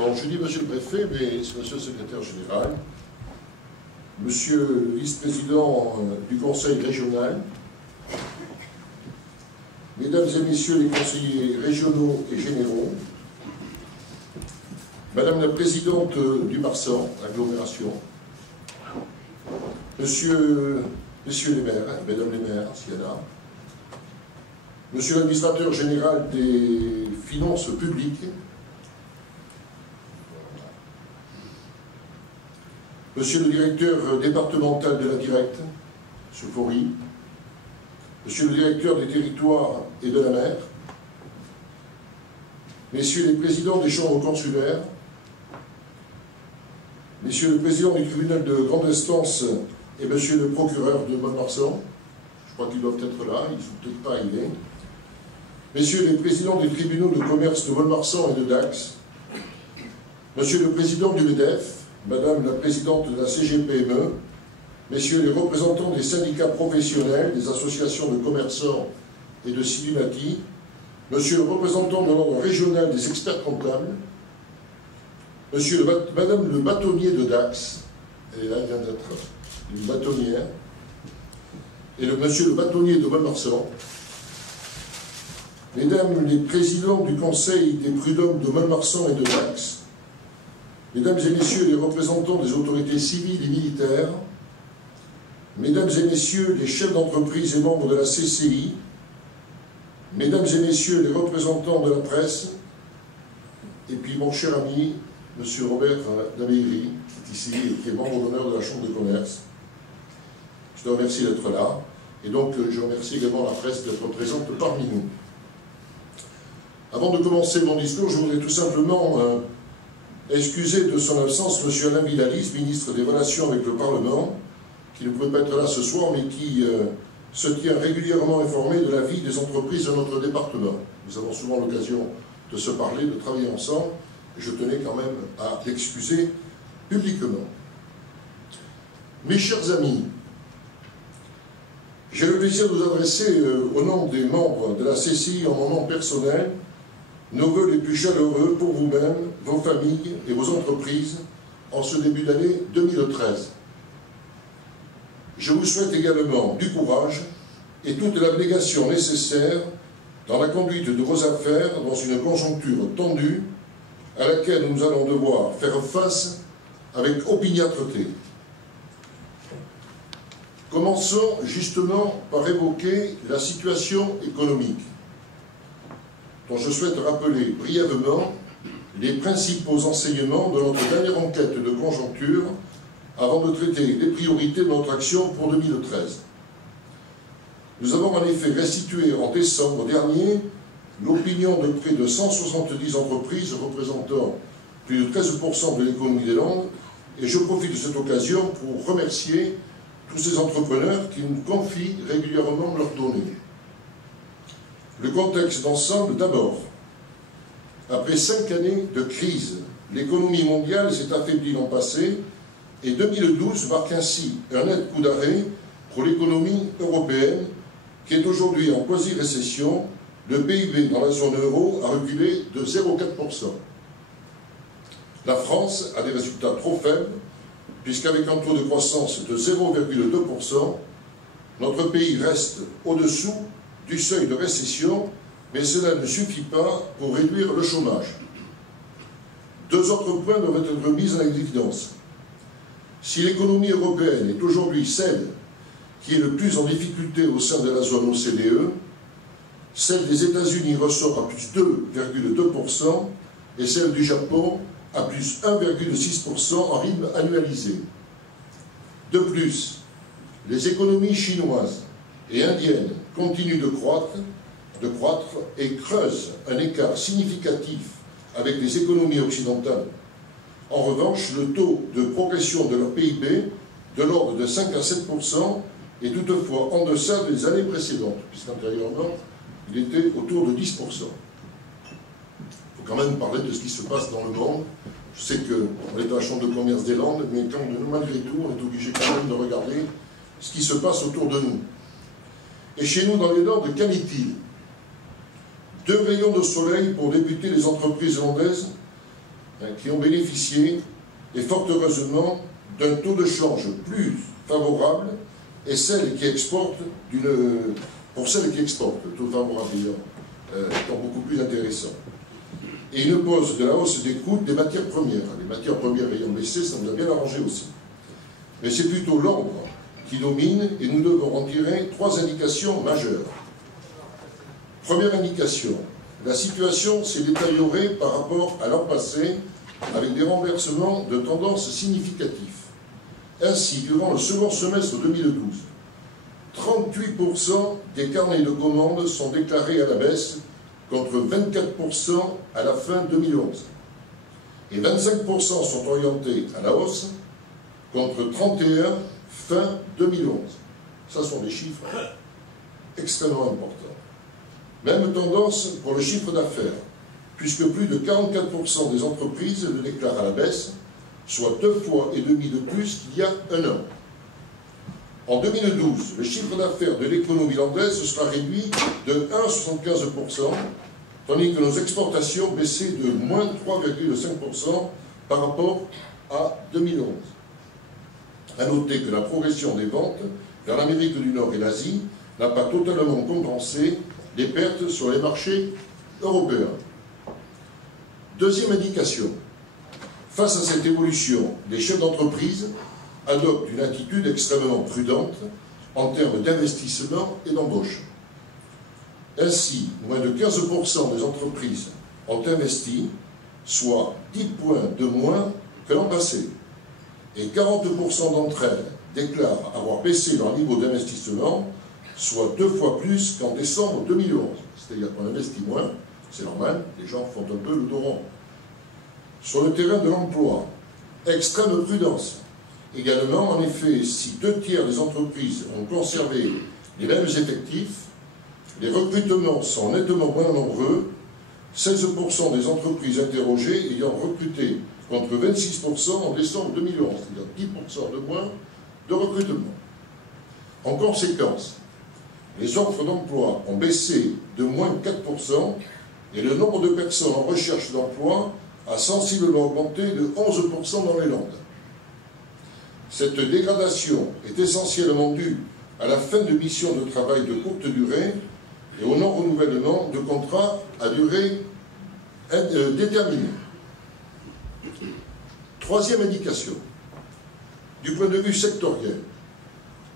Bon, je dis monsieur le préfet, mais c'est monsieur le secrétaire général, monsieur le vice-président du conseil régional, mesdames et messieurs les conseillers régionaux et généraux, madame la présidente du Marsan, agglomération, messieurs les maires, mesdames les maires, s'il y en a, monsieur l'administrateur général des finances publiques, monsieur le directeur départemental de la Directe, monsieur Faury, monsieur le directeur des territoires et de la mer, messieurs les présidents des chambres consulaires, messieurs le président du tribunal de grande instance et monsieur le procureur de Mont-de-Marsan, je crois qu'ils doivent être là, ils ne sont peut-être pas arrivés, messieurs les présidents des tribunaux de commerce de Mont-de-Marsan et de Dax, monsieur le président du MEDEF, madame la présidente de la CGPME, messieurs les représentants des syndicats professionnels, des associations de commerçants et de Sidimati, monsieur le représentant de l'ordre régional des experts comptables, madame le bâtonnier de Dax, et là il vient d'être une bâtonnière, et monsieur le bâtonnier de Mont-de-Marsan, mesdames les présidents du conseil des prud'hommes de Mont-de-Marsan et de Dax, mesdames et messieurs les représentants des autorités civiles et militaires, mesdames et messieurs les chefs d'entreprise et membres de la CCI, mesdames et messieurs les représentants de la presse, et puis mon cher ami, monsieur Robert Dameiri, qui est ici et qui est membre d'honneur de la Chambre de commerce. Je te remercie d'être là, et donc je remercie également la presse d'être présente parmi nous. Avant de commencer mon discours, je voudrais tout simplement excuser de son absence M. Alain Villalis, ministre des Relations avec le Parlement, qui ne pouvait pas être là ce soir, mais qui se tient régulièrement informé de la vie des entreprises de notre département. Nous avons souvent l'occasion de se parler, de travailler ensemble, et je tenais quand même à l'excuser publiquement. Mes chers amis, j'ai le plaisir de vous adresser, au nom des membres de la CCI, en mon nom personnel, nos vœux les plus chaleureux pour vous-même, vos familles et vos entreprises en ce début d'année 2013. Je vous souhaite également du courage et toute l'abnégation nécessaire dans la conduite de vos affaires dans une conjoncture tendue à laquelle nous allons devoir faire face avec opiniâtreté. Commençons justement par évoquer la situation économique, dont je souhaite rappeler brièvement les principaux enseignements de notre dernière enquête de conjoncture avant de traiter les priorités de notre action pour 2013. Nous avons en effet restitué en décembre dernier l'opinion de près de 170 entreprises représentant plus de 13% de l'économie des Landes, et je profite de cette occasion pour remercier tous ces entrepreneurs qui nous confient régulièrement leurs données. Le contexte d'ensemble d'abord. Après 5 années de crise, l'économie mondiale s'est affaiblie l'an passé et 2012 marque ainsi un net coup d'arrêt pour l'économie européenne qui est aujourd'hui en quasi-récession. Le PIB dans la zone euro a reculé de 0,4%. La France a des résultats trop faibles puisqu'avec un taux de croissance de 0,2%, notre pays reste au-dessous du seuil de récession, mais cela ne suffit pas pour réduire le chômage. Deux autres points doivent être mis en évidence. Si l'économie européenne est aujourd'hui celle qui est le plus en difficulté au sein de la zone OCDE, celle des États-Unis ressort à plus 2,2% et celle du Japon à plus 1,6% en rythme annualisé. De plus, les économies chinoises et indiennes continuent de croître et creusent un écart significatif avec les économies occidentales. En revanche, le taux de progression de leur PIB, de l'ordre de 5 à 7%, est toutefois en deçà des années précédentes, puisqu'antérieurement, il était autour de 10%. Il faut quand même parler de ce qui se passe dans le monde. Je sais qu'on est à la Chambre de commerce des Landes, mais malgré tout, on est obligé quand même de regarder ce qui se passe autour de nous. Et chez nous, dans les Landes, qu'en est-il? 2 rayons de soleil pour débuter les entreprises landaises qui ont bénéficié, et fort heureusement, d'un taux de change plus favorable, et celles qui exportent pour celles qui exportent, le taux favorable étant beaucoup plus intéressant. Et une pause de la hausse des coûts des matières premières. Les matières premières ayant baissé, ça nous a bien arrangé aussi. Mais c'est plutôt l'ordre qui domine, et nous devons en tirer 3 indications majeures. Première indication, la situation s'est détériorée par rapport à l'an passé, avec des renversements de tendance significatifs. Ainsi, durant le second semestre 2012, 38% des carnets de commandes sont déclarés à la baisse, contre 24% à la fin 2011. Et 25% sont orientés à la hausse, contre 31% fin 2011. Ça sont des chiffres extrêmement importants. Même tendance pour le chiffre d'affaires, puisque plus de 44% des entreprises le déclarent à la baisse, soit 2,5 fois de plus qu'il y a un an. En 2012, le chiffre d'affaires de l'économie landaise sera réduit de 1,75%, tandis que nos exportations baissaient de moins 3,5% par rapport à 2011. À noter que la progression des ventes vers l'Amérique du Nord et l'Asie n'a pas totalement compensé les pertes sur les marchés européens. Deuxième indication. Face à cette évolution, les chefs d'entreprise adoptent une attitude extrêmement prudente en termes d'investissement et d'embauche. Ainsi, moins de 15% des entreprises ont investi, soit 10 points de moins que l'an passé. Et 40% d'entre elles déclarent avoir baissé leur niveau d'investissement, soit 2 fois plus qu'en décembre 2011. C'est-à-dire qu'on investit moins, c'est normal, les gens font un peu le dos rond. Sur le terrain de l'emploi, extrême prudence. Également, en effet, si 2 tiers des entreprises ont conservé les mêmes effectifs, les recrutements sont nettement moins nombreux, 16% des entreprises interrogées ayant recruté contre 26% en décembre 2011, c'est-à-dire 10% de moins de recrutement. En conséquence, les offres d'emploi ont baissé de moins 4% et le nombre de personnes en recherche d'emploi a sensiblement augmenté de 11% dans les Landes. Cette dégradation est essentiellement due à la fin de missions de travail de courte durée et au non-renouvellement de contrats à durée déterminée. Troisième indication. Du point de vue sectoriel,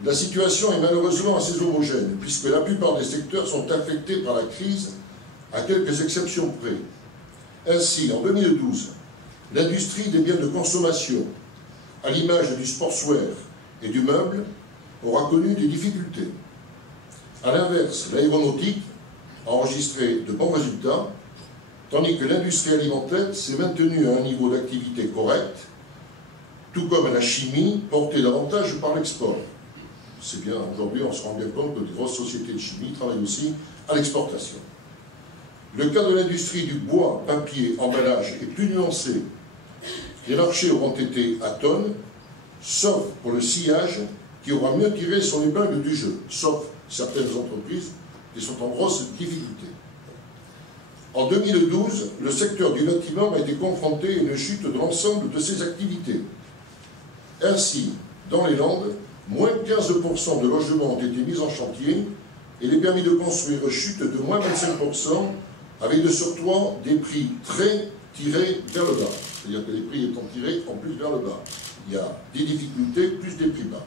la situation est malheureusement assez homogène, puisque la plupart des secteurs sont affectés par la crise, à quelques exceptions près. Ainsi, en 2012, l'industrie des biens de consommation, à l'image du sportswear et du meuble, aura connu des difficultés. A l'inverse, l'aéronautique a enregistré de bons résultats, tandis que l'industrie alimentaire s'est maintenue à un niveau d'activité correct, tout comme la chimie, portée davantage par l'export. C'est bien, aujourd'hui, on se rend bien compte que les grosses sociétés de chimie travaillent aussi à l'exportation. Le cas de l'industrie du bois, papier, emballage est plus nuancé. Les marchés auront été à tonnes, sauf pour le sillage, qui aura mieux tiré son épingle du jeu, sauf certaines entreprises qui sont en grosse difficulté. En 2012, le secteur du bâtiment a été confronté à une chute de l'ensemble de ses activités. Ainsi, dans les Landes, moins 15% de logements ont été mis en chantier et les permis de construire chutent de moins 25%, avec de surcroît des prix très tirés vers le bas. C'est-à-dire que les prix étant tirés en plus vers le bas. Il y a des difficultés plus des prix bas.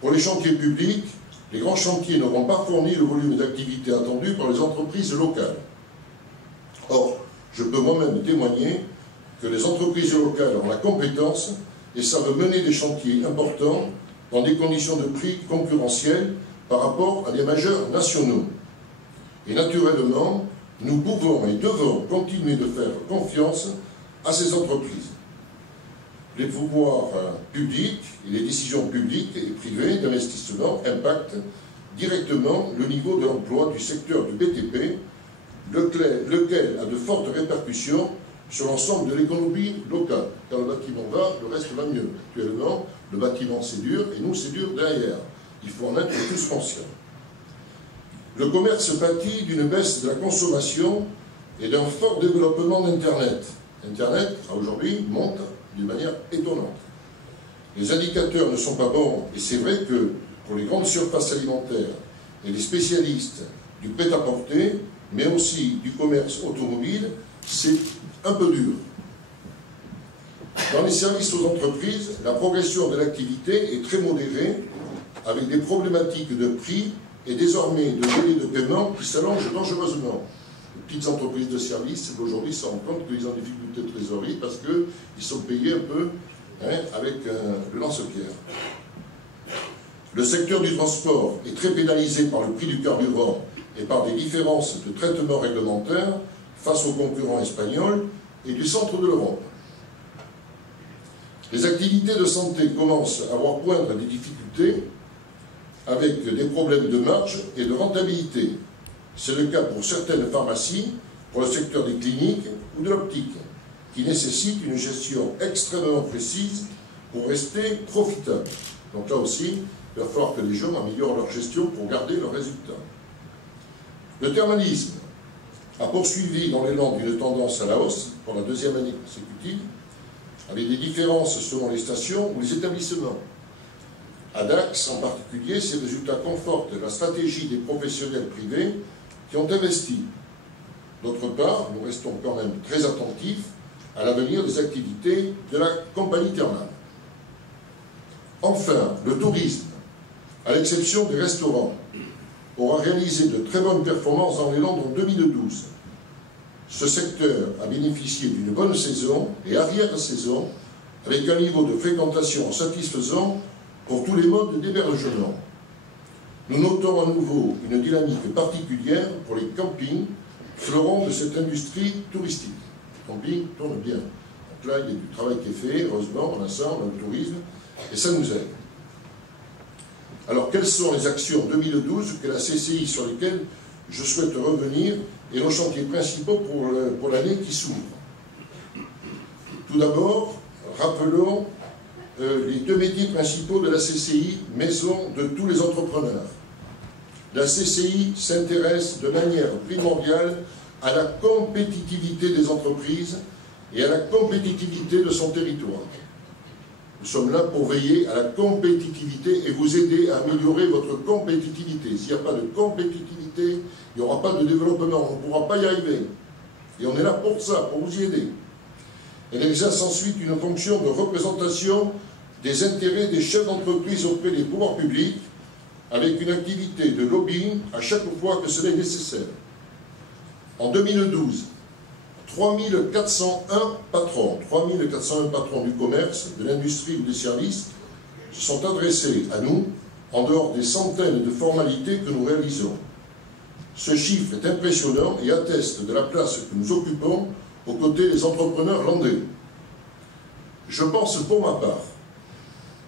Pour les chantiers publics, les grands chantiers n'auront pas fourni le volume d'activité attendu par les entreprises locales. Or, je peux moi-même témoigner que les entreprises locales ont la compétence et savent mener des chantiers importants dans des conditions de prix concurrentielles par rapport à des majeurs nationaux. Et naturellement, nous pouvons et devons continuer de faire confiance à ces entreprises. Les pouvoirs publics et les décisions publiques et privées d'investissement impactent directement le niveau de l'emploi du secteur du BTP, lequel a de fortes répercussions sur l'ensemble de l'économie locale. Quand le bâtiment va, le reste va mieux. Actuellement, le bâtiment c'est dur et nous c'est dur derrière. Il faut en être tous conscients. Le commerce pâtit d'une baisse de la consommation et d'un fort développement d'Internet. Internet, aujourd'hui, monte d'une manière étonnante. Les indicateurs ne sont pas bons, et c'est vrai que pour les grandes surfaces alimentaires et les spécialistes du prêt-à-porter, mais aussi du commerce automobile, c'est un peu dur. Dans les services aux entreprises, la progression de l'activité est très modérée, avec des problématiques de prix et désormais de délais de paiement qui s'allongent dangereusement. Les petites entreprises de services, aujourd'hui, se rendent compte qu'ils ont des difficultés de trésorerie parce qu'ils sont payés un peu avec le lance-pierre. Le secteur du transport est très pénalisé par le prix du carburant et par des différences de traitement réglementaire face aux concurrents espagnols et du centre de l'Europe. Les activités de santé commencent à voir poindre des difficultés avec des problèmes de marge et de rentabilité. C'est le cas pour certaines pharmacies, pour le secteur des cliniques ou de l'optique, qui nécessitent une gestion extrêmement précise pour rester profitables. Donc là aussi, il va falloir que les gens améliorent leur gestion pour garder leurs résultats. Le thermalisme a poursuivi dans l'élan d'une tendance à la hausse pour la deuxième année consécutive, avec des différences selon les stations ou les établissements. À Dax, en particulier, ces résultats confortent la stratégie des professionnels privés qui ont investi. D'autre part, nous restons quand même très attentifs à l'avenir des activités de la compagnie thermale. Enfin, le tourisme, à l'exception des restaurants, aura réalisé de très bonnes performances dans les Landes en 2012. Ce secteur a bénéficié d'une bonne saison et arrière-saison, avec un niveau de fréquentation satisfaisant pour tous les modes d'hébergement. Nous notons à nouveau une dynamique particulière pour les campings, fleurons de cette industrie touristique. Le camping tourne bien. Donc là, il y a du travail qui est fait, heureusement, on a ça, on a le tourisme, et ça nous aide. Alors, quelles sont les actions 2012 que la CCI sur lesquelles je souhaite revenir et nos chantiers principaux pour l'année qui s'ouvre? Tout d'abord, rappelons les deux métiers principaux de la CCI, maison de tous les entrepreneurs. La CCI s'intéresse de manière primordiale à la compétitivité des entreprises et à la compétitivité de son territoire. Nous sommes là pour veiller à la compétitivité et vous aider à améliorer votre compétitivité. S'il n'y a pas de compétitivité, il n'y aura pas de développement, on ne pourra pas y arriver. Et on est là pour ça, pour vous y aider. Elle exerce ensuite une fonction de représentation des intérêts des chefs d'entreprise auprès des pouvoirs publics, avec une activité de lobbying à chaque fois que cela est nécessaire. En 2012, 3401 patrons du commerce, de l'industrie ou des services se sont adressés à nous en dehors des centaines de formalités que nous réalisons. Ce chiffre est impressionnant et atteste de la place que nous occupons aux côtés des entrepreneurs landais. Je pense pour ma part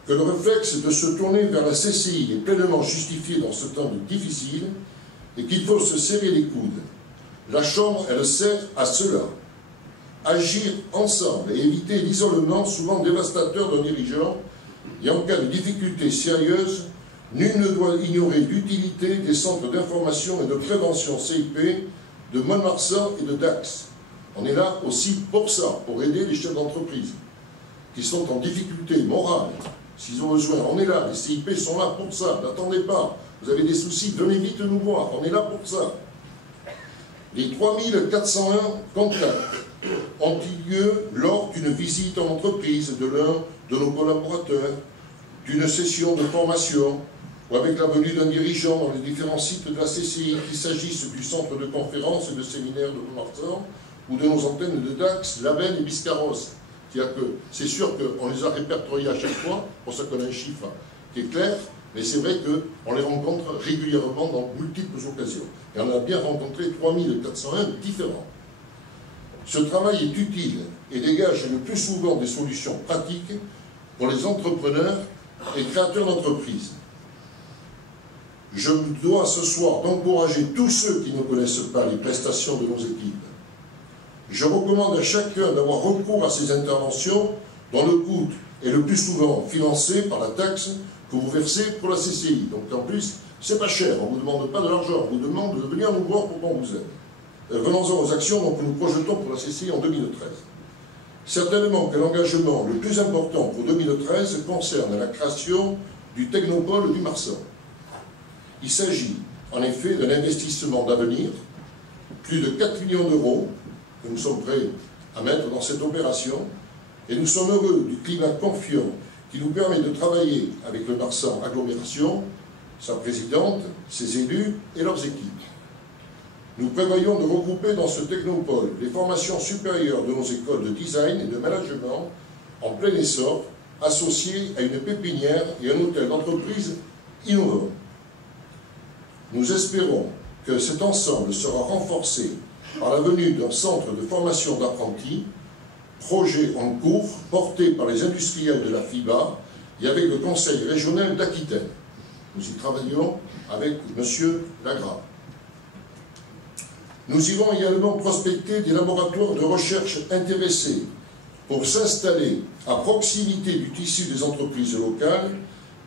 que le réflexe de se tourner vers la CCI est pleinement justifié dans ce temps difficile et qu'il faut se serrer les coudes. La Chambre, elle sert à cela. Agir ensemble et éviter l'isolement souvent dévastateur d'un dirigeant et en cas de difficultés sérieuses, nul ne doit ignorer l'utilité des centres d'information et de prévention CIP de Mont-de-Marsan et de Dax. On est là aussi pour ça, pour aider les chefs d'entreprise qui sont en difficulté morale. S'ils ont besoin, on est là, les CIP sont là pour ça, n'attendez pas. Vous avez des soucis, venez vite nous voir, on est là pour ça. Les 3401 contacts ont eu lieu lors d'une visite en entreprise de l'un de nos collaborateurs, d'une session de formation ou avec la venue d'un dirigeant dans les différents sites de la CCI, qu'il s'agisse du centre de conférences et de séminaires de Mont-de-Marsan ou de nos antennes de Dax, Lavenne et Biscarrosse. C'est sûr qu'on les a répertoriés à chaque fois, pour ça qu'on a un chiffre qui est clair, mais c'est vrai qu'on les rencontre régulièrement dans multiples occasions. Et on a bien rencontré 3401 différents. Ce travail est utile et dégage le plus souvent des solutions pratiques pour les entrepreneurs et créateurs d'entreprises. Je me dois ce soir d'encourager tous ceux qui ne connaissent pas les prestations de nos équipes. Je recommande à chacun d'avoir recours à ces interventions dont le coût est le plus souvent financé par la taxe que vous versez pour la CCI. Donc en plus, c'est pas cher, on ne vous demande pas de l'argent, on vous demande de venir nous voir pour qu'on vous aide. Venons-en aux actions que nous projetons pour la CCI en 2013. Certainement que l'engagement le plus important pour 2013 concerne la création du Technopole du Marsan. Il s'agit en effet d'un investissement d'avenir, plus de 4 millions d'euros que nous sommes prêts à mettre dans cette opération, et nous sommes heureux du climat confiant qui nous permet de travailler avec le Marsan Agglomération, sa présidente, ses élus et leurs équipes. Nous prévoyons de regrouper dans ce technopole les formations supérieures de nos écoles de design et de management en plein essor, associées à une pépinière et un hôtel d'entreprise innovant. Nous espérons que cet ensemble sera renforcé par la venue d'un centre de formation d'apprentis, projet en cours porté par les industriels de la FIBA et avec le Conseil régional d'Aquitaine. Nous y travaillons avec M. Lagra. Nous irons également prospecter des laboratoires de recherche intéressés pour s'installer à proximité du tissu des entreprises locales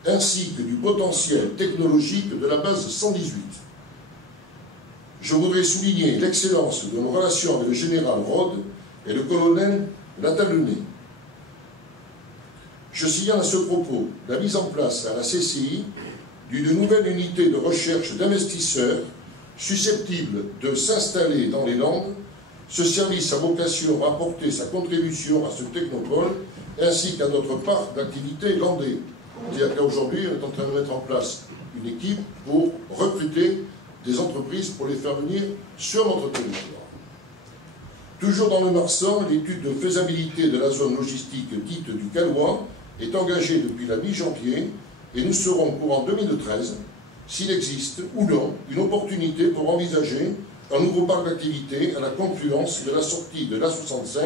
ainsi que du potentiel technologique de la base 118. Je voudrais souligner l'excellence de nos relations avec le général Rode et le colonel Latalené. Je signale à ce propos la mise en place à la CCI d'une nouvelle unité de recherche d'investisseurs susceptible de s'installer dans les Landes. Ce service a vocation à apporter sa contribution à ce technopole ainsi qu'à notre parc d'activité landais. C'est-à-dire qu'aujourd'hui, on est en train de mettre en place une équipe pour recruter des entreprises pour les faire venir sur notre territoire. Toujours dans le Marsan, l'étude de faisabilité de la zone logistique dite du Calois est engagée depuis la mi-janvier et nous saurons courant 2013 s'il existe ou non une opportunité pour envisager un nouveau parc d'activité à la confluence de la sortie de l'A65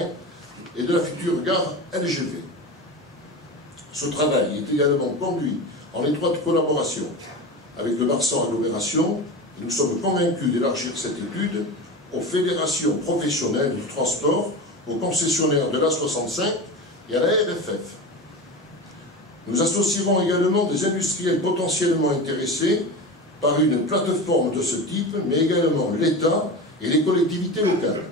et de la future gare LGV. Ce travail est également conduit en étroite collaboration avec le Marsan Agglomération et nous sommes convaincus d'élargir cette étude aux fédérations professionnelles du transport, aux concessionnaires de l'A65 et à la RFF. Nous associerons également des industriels potentiellement intéressés par une plateforme de ce type, mais également l'État et les collectivités locales.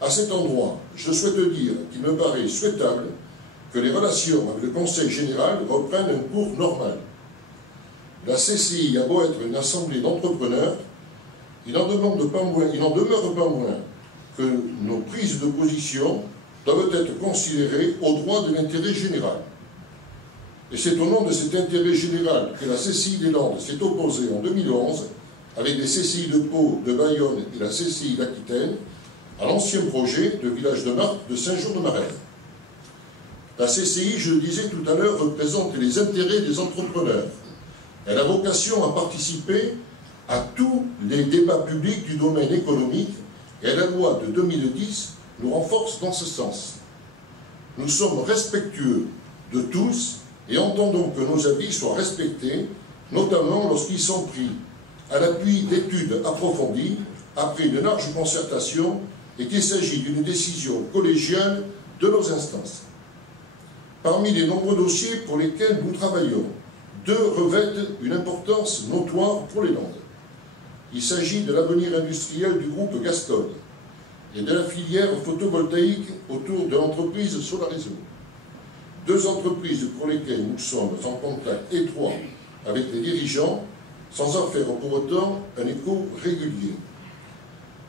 À cet endroit, je souhaite dire qu'il me paraît souhaitable que les relations avec le Conseil général reprennent un cours normal. La CCI a beau être une assemblée d'entrepreneurs, il n'en demeure pas moins que nos prises de position doivent être considérées au droit de l'intérêt général. Et c'est au nom de cet intérêt général que la CCI des Landes s'est opposée en 2011, avec les CCI de Pau, de Bayonne et la CCI d'Aquitaine, à l'ancien projet de village de Marthe de Saint-Jean-de-Marais. La CCI, je le disais tout à l'heure, représente les intérêts des entrepreneurs. Elle a vocation à participer à tous les débats publics du domaine économique et la loi de 2010 nous renforce dans ce sens. Nous sommes respectueux de tous et entendons que nos avis soient respectés, notamment lorsqu'ils sont pris à l'appui d'études approfondies, après une large concertation, et qu'il s'agit d'une décision collégiale de nos instances. Parmi les nombreux dossiers pour lesquels nous travaillons, 2 revêtent une importance notoire pour les Landes. Il s'agit de l'avenir industriel du groupe Gascogne et de la filière photovoltaïque autour de l'entreprise Solareso. 2 entreprises pour lesquelles nous sommes en contact étroit avec les dirigeants, sans en faire pour autant un écho régulier.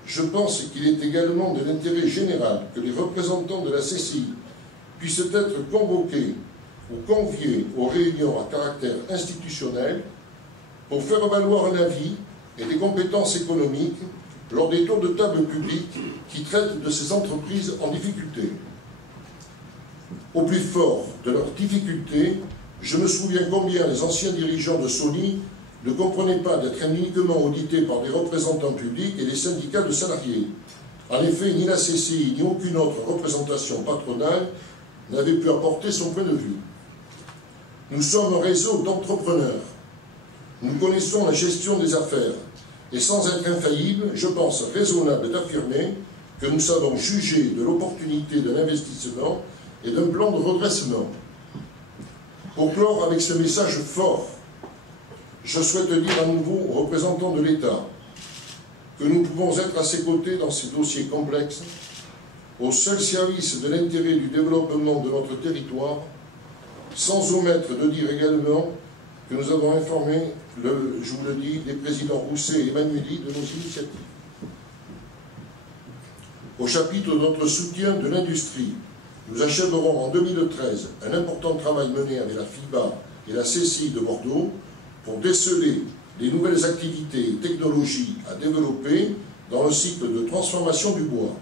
Je pense qu'il est également de l'intérêt général que les représentants de la CCI puissent être convoqués ou conviés aux réunions à caractère institutionnel pour faire valoir un avis et des compétences économiques lors des tours de table publics qui traitent de ces entreprises en difficulté. Au plus fort de leurs difficultés, je me souviens combien les anciens dirigeants de Sony ne comprenaient pas d'être uniquement audités par des représentants publics et des syndicats de salariés. En effet, ni la CCI ni aucune autre représentation patronale n'avait pu apporter son point de vue. Nous sommes un réseau d'entrepreneurs. Nous connaissons la gestion des affaires et sans être infaillibles, je pense raisonnable d'affirmer que nous savons juger de l'opportunité d'un investissement et d'un plan de redressement. Pour clore avec ce message fort, je souhaite dire à nouveau aux représentants de l'État que nous pouvons être à ses côtés dans ces dossiers complexes au seul service de l'intérêt du développement de notre territoire, sans omettre de dire également que nous avons informé, je vous le dis, les présidents Rousset et Emmanueli de nos initiatives. Au chapitre de notre soutien de l'industrie, nous achèverons en 2013 un important travail mené avec la FIBA et la CCI de Bordeaux pour déceler les nouvelles activités et technologies à développer dans le cycle de transformation du bois,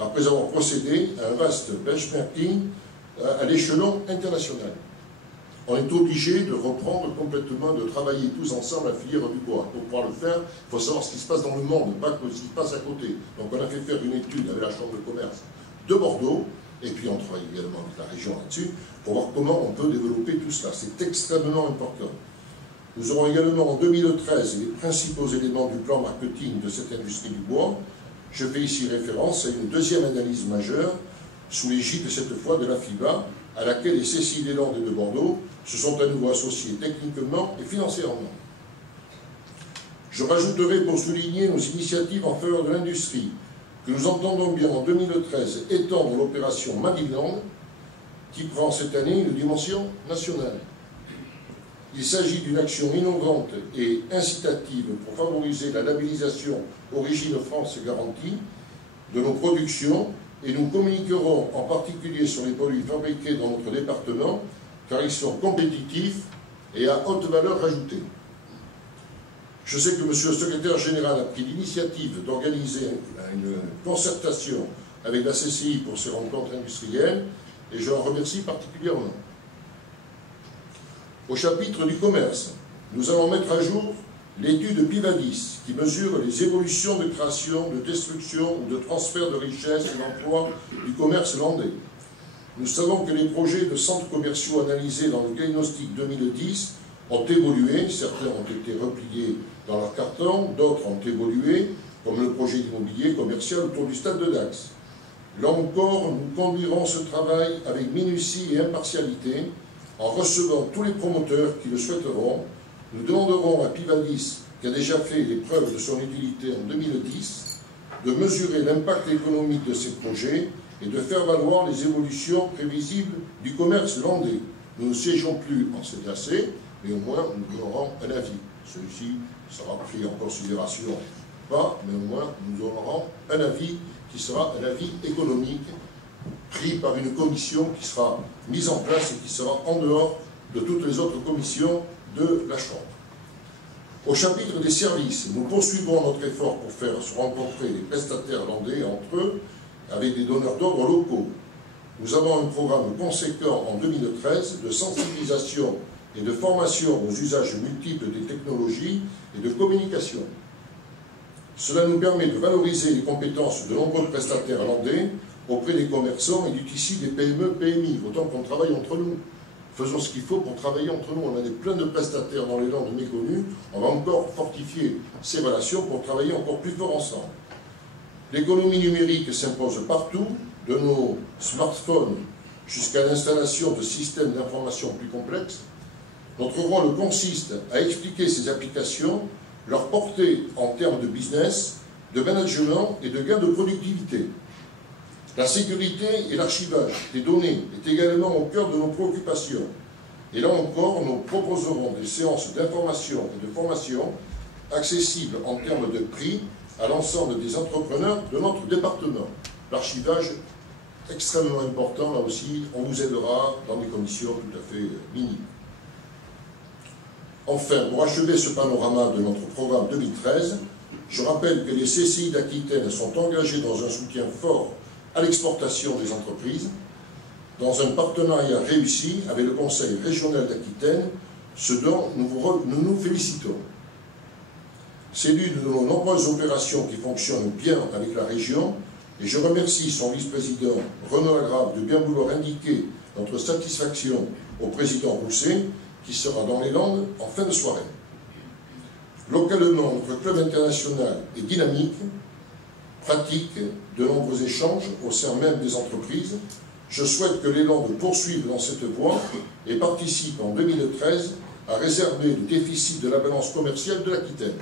après avoir procédé à un vaste benchmarking à l'échelon international. On est obligé de reprendre complètement, de travailler tous ensemble la filière du bois. Pour pouvoir le faire, il faut savoir ce qui se passe dans le monde, pas ce qui se passe à côté. Donc on a fait faire une étude avec la Chambre de commerce de Bordeaux, et puis on travaille également avec la région là-dessus, pour voir comment on peut développer tout cela. C'est extrêmement important. Nous aurons également en 2013 les principaux éléments du plan marketing de cette industrie du bois. Je fais ici référence à une deuxième analyse majeure, sous l'égide cette fois de la FIBA, à laquelle les CCI des Landes et de Bordeaux se sont à nouveau associés techniquement et financièrement. Je rajouterai pour souligner nos initiatives en faveur de l'industrie, que nous entendons bien en 2013 étendre l'opération Madiland, qui prend cette année une dimension nationale. Il s'agit d'une action innovante et incitative pour favoriser la labellisation Origine France Garantie de nos productions, et nous communiquerons en particulier sur les produits fabriqués dans notre département, car ils sont compétitifs et à haute valeur ajoutée. Je sais que M. le secrétaire général a pris l'initiative d'organiser une concertation avec la CCI pour ces rencontres industrielles, et je l'en remercie particulièrement. Au chapitre du commerce, nous allons mettre à jour l'étude Pivadis, qui mesure les évolutions de création, de destruction ou de transfert de richesses et d'emploi du commerce landais. Nous savons que les projets de centres commerciaux analysés dans le diagnostic 2010 ont évolué, certains ont été repliés dans leur carton, d'autres ont évolué, comme le projet immobilier commercial autour du stade de Dax. Là encore, nous conduirons ce travail avec minutie et impartialité, en recevant tous les promoteurs qui le souhaiteront. Nous demanderons à Pivadis, qui a déjà fait les preuves de son utilité en 2010, de mesurer l'impact économique de ces projets et de faire valoir les évolutions prévisibles du commerce landais. Nous ne siégeons plus en CDAC, mais au moins nous aurons un avis. Celui-ci sera pris en considération ou pas, mais au moins nous aurons un avis qui sera un avis économique pris par une commission qui sera mise en place et qui sera en dehors de toutes les autres commissions de la Chambre. Au chapitre des services, nous poursuivrons notre effort pour faire se rencontrer les prestataires landais entre eux avec des donneurs d'ordre locaux. Nous avons un programme conséquent en 2013 de sensibilisation et de formation aux usages multiples des technologies et de communication. Cela nous permet de valoriser les compétences de nombreux prestataires landais auprès des commerçants et du tissu des PME, PMI, autant qu'on travaille entre nous. Faisons ce qu'il faut pour travailler entre nous. On a plein de prestataires dans les Landes méconnus. On va encore fortifier ces relations pour travailler encore plus fort ensemble. L'économie numérique s'impose partout, de nos smartphones jusqu'à l'installation de systèmes d'information plus complexes. Notre rôle consiste à expliquer ces applications, leur portée en termes de business, de management et de gain de productivité. La sécurité et l'archivage des données est également au cœur de nos préoccupations. Et là encore, nous proposerons des séances d'information et de formation accessibles en termes de prix à l'ensemble des entrepreneurs de notre département. L'archivage, extrêmement important, là aussi, on vous aidera dans des conditions tout à fait minimes. Enfin, pour achever ce panorama de notre programme 2013, je rappelle que les CCI d'Aquitaine sont engagés dans un soutien fort à l'exportation des entreprises, dans un partenariat réussi avec le Conseil régional d'Aquitaine, ce dont nous nous félicitons. C'est l'une de nos nombreuses opérations qui fonctionnent bien avec la région, et je remercie son vice-président Renaud Lagrave de bien vouloir indiquer notre satisfaction au président Rousset, qui sera dans les Landes en fin de soirée. Localement, notre club international est dynamique, pratique de nombreux échanges au sein même des entreprises. Je souhaite que les Landes poursuivent dans cette voie et participent en 2013 à réserver le déficit de la balance commerciale de l'Aquitaine.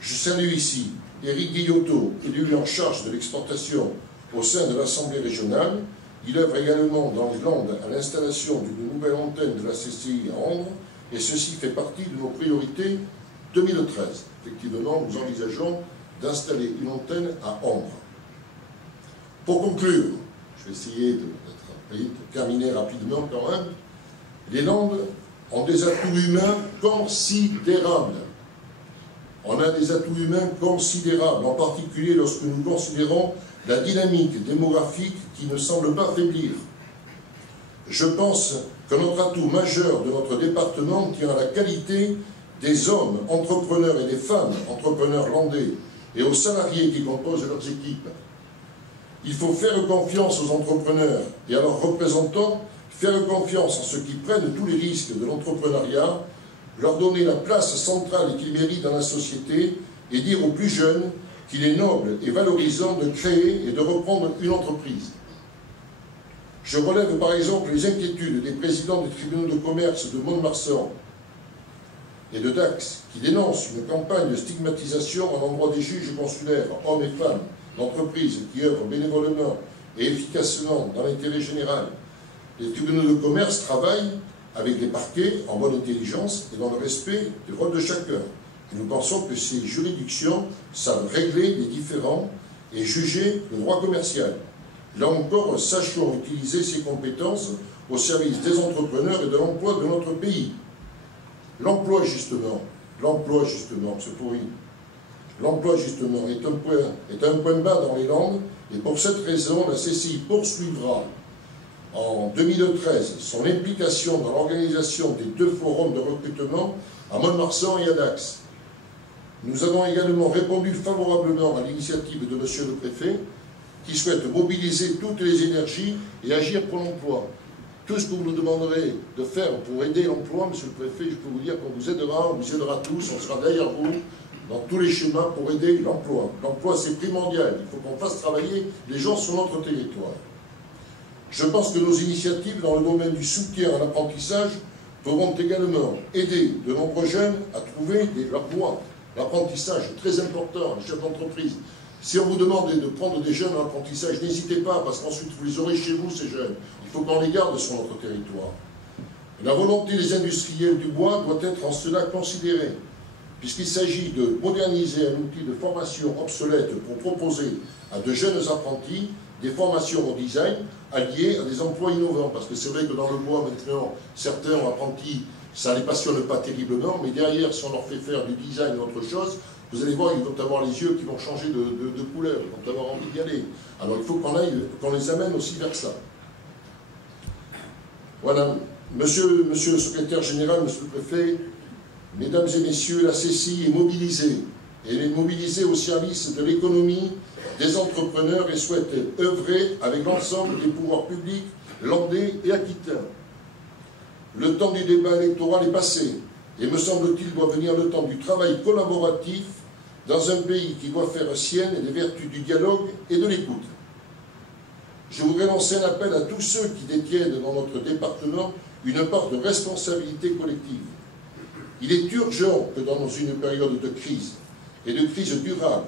Je salue ici Éric Guillotot, élu en charge de l'exportation au sein de l'Assemblée régionale. Il œuvre également dans les Landes à l'installation d'une nouvelle antenne de la CCI à Andres, et ceci fait partie de nos priorités 2013. Effectivement, nous envisageons d'installer une antenne à Andres. Pour conclure, je vais essayer de terminer rapidement quand même, les Landes ont des atouts humains considérables. On a des atouts humains considérables, en particulier lorsque nous considérons la dynamique démographique qui ne semble pas faiblir. Je pense que notre atout majeur de notre département tient à la qualité des hommes entrepreneurs et des femmes entrepreneurs landais et aux salariés qui composent leurs équipes. Il faut faire confiance aux entrepreneurs et à leurs représentants, faire confiance en ceux qui prennent tous les risques de l'entrepreneuriat, leur donner la place centrale qu'ils méritent dans la société et dire aux plus jeunes qu'il est noble et valorisant de créer et de reprendre une entreprise. Je relève par exemple les inquiétudes des présidents des tribunaux de commerce de Mont-de-Marsan et de Dax, qui dénoncent une campagne de stigmatisation à l'endroit des juges consulaires, hommes et femmes, d'entreprises qui œuvrent bénévolement et efficacement dans l'intérêt général. Les tribunaux de commerce travaillent avec les parquets en bonne intelligence et dans le respect du rôle de chacun. Et nous pensons que ces juridictions savent régler les différends et juger le droit commercial. Là encore, sachons utiliser ces compétences au service des entrepreneurs et de l'emploi de notre pays. L'emploi justement, c'est pourri. L'emploi justement est un point bas dans les Landes et pour cette raison, la CCI poursuivra en 2013 son implication dans l'organisation des 2 forums de recrutement à Mont-de-Marsan et à Dax. Nous avons également répondu favorablement à l'initiative de Monsieur le Préfet qui souhaite mobiliser toutes les énergies et agir pour l'emploi. Tout ce que vous nous demanderez de faire pour aider l'emploi, Monsieur le Préfet, je peux vous dire qu'on vous aidera tous, on sera derrière vous dans tous les schémas pour aider l'emploi. L'emploi, c'est primordial, il faut qu'on fasse travailler les gens sur notre territoire. Je pense que nos initiatives dans le domaine du soutien à l'apprentissage pourront également aider de nombreux jeunes à trouver leur voie. L'apprentissage est très important, les chefs d'entreprise. Si on vous demande de prendre des jeunes en apprentissage, n'hésitez pas, parce qu'ensuite vous les aurez chez vous, ces jeunes. Il faut qu'on les garde sur notre territoire. La volonté des industriels du bois doit être en cela considérée, puisqu'il s'agit de moderniser un outil de formation obsolète pour proposer à de jeunes apprentis des formations au design alliées à des emplois innovants. Parce que c'est vrai que dans le bois, maintenant, certains apprentis, ça ne les passionne pas terriblement, mais derrière, si on leur fait faire du design ou autre chose, vous allez voir, ils vont avoir les yeux qui vont changer de couleur, ils vont avoir envie d'y aller. Alors il faut qu'on les amène aussi vers ça. Voilà, monsieur le secrétaire général, monsieur le préfet, mesdames et messieurs, la CCI est mobilisée. Et elle est mobilisée au service de l'économie, des entrepreneurs et souhaite œuvrer avec l'ensemble des pouvoirs publics, landais et aquitains. Le temps du débat électoral est passé et me semble-t-il doit venir le temps du travail collaboratif dans un pays qui doit faire sienne les vertus du dialogue et de l'écoute. Je voudrais lancer un appel à tous ceux qui détiennent dans notre département une part de responsabilité collective. Il est urgent que dans une période de crise, et de crise durable,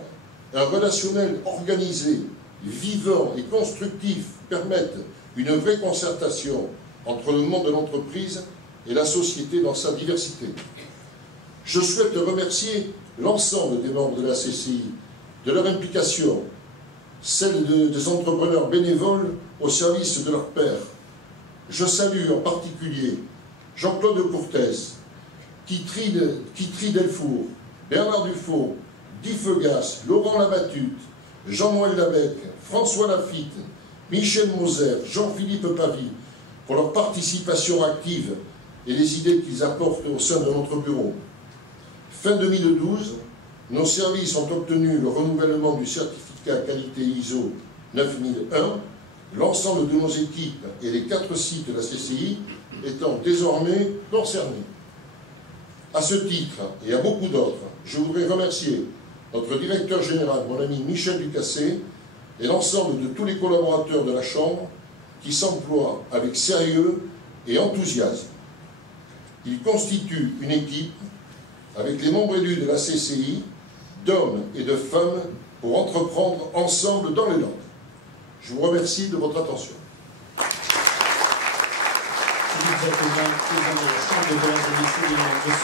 un relationnel organisé, vivant et constructif permette une vraie concertation entre le monde de l'entreprise et la société dans sa diversité. Je souhaite remercier l'ensemble des membres de la CCI, de leur implication, celle des entrepreneurs bénévoles au service de leurs pairs. Je salue en particulier Jean-Claude Courtès, Kitri Delfour, Bernard Dufault, Guy Feugas, Laurent Labattute, Jean-Noël Labec, François Lafitte, Michel Moser, Jean-Philippe Pavie, pour leur participation active et les idées qu'ils apportent au sein de notre bureau. Fin 2012, nos services ont obtenu le renouvellement du certificat qualité ISO 9001, l'ensemble de nos équipes et les 4 sites de la CCI étant désormais concernés. À ce titre, et à beaucoup d'autres, je voudrais remercier notre directeur général, mon ami Michel Ducassé, et l'ensemble de tous les collaborateurs de la Chambre qui s'emploient avec sérieux et enthousiasme. Ils constituent une équipe avec les membres élus de la CCI, d'hommes et de femmes, pour entreprendre ensemble dans les Landes. Je vous remercie de votre attention. Philippe Jacquemin, président de la Chambre de commerce et d'industrie de l'Union.